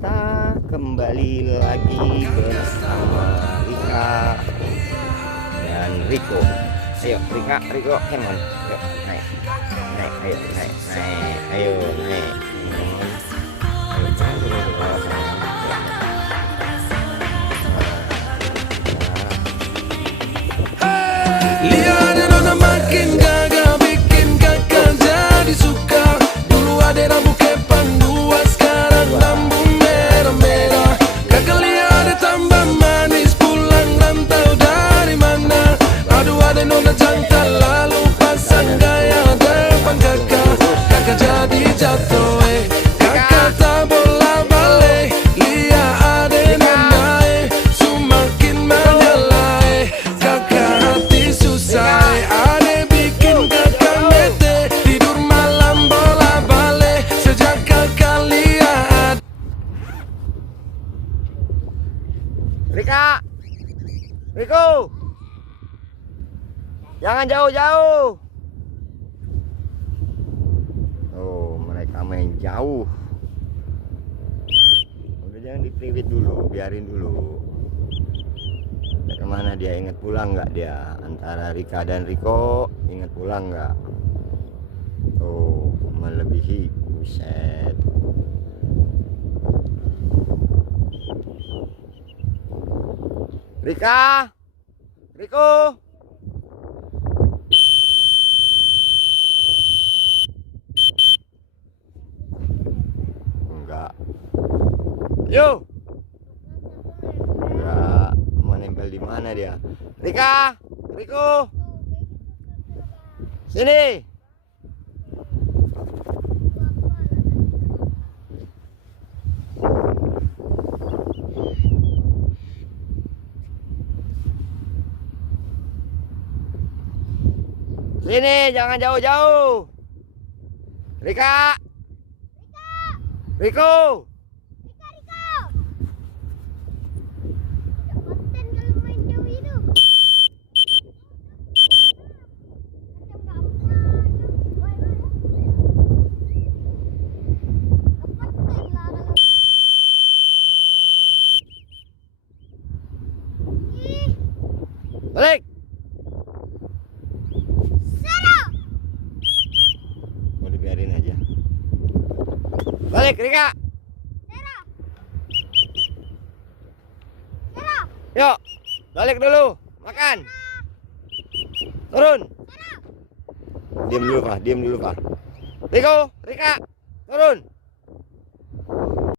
kita kembali lagi bersama Rika dan Riko. Ayo Riko, come on. Yuk, naik. Ayo, naik. Ayo, naik. Lihat Nona makin gagah, bikin kakak jadi suka. Dulu ada rambut kepang dua, sekarang rambut merah-merah. Kakak lihat tambah manis, pulang rantau dari mana? Aduh ada Nona jantan, lalu pasang gaya depan kakak. Kakak jadi jatuh, kakak tak bola balik. Lihat ada Nona, semakin menyala, kakak hati susah. Ada bikin kakak bete, tidur malam bola balik. Sejak kakak lihat Riko, jangan jauh-jauh. Oh, mereka main jauh. Udah, jangan dipriwit dulu, biarin dulu. Kemana dia, ingat pulang nggak dia? Antara Rika dan Riko, ingat pulang nggak? Oh, melebihi. Buset. Riko, enggak. Yo, enggak. Mau nempel di mana dia? Riko, sini. Sini, jangan jauh-jauh. Riko. Balik. Mau dibiarin aja. Balik, Rika. Yuk, balik dulu. Makan. Turun. Diam dulu, Pak. Rika, turun.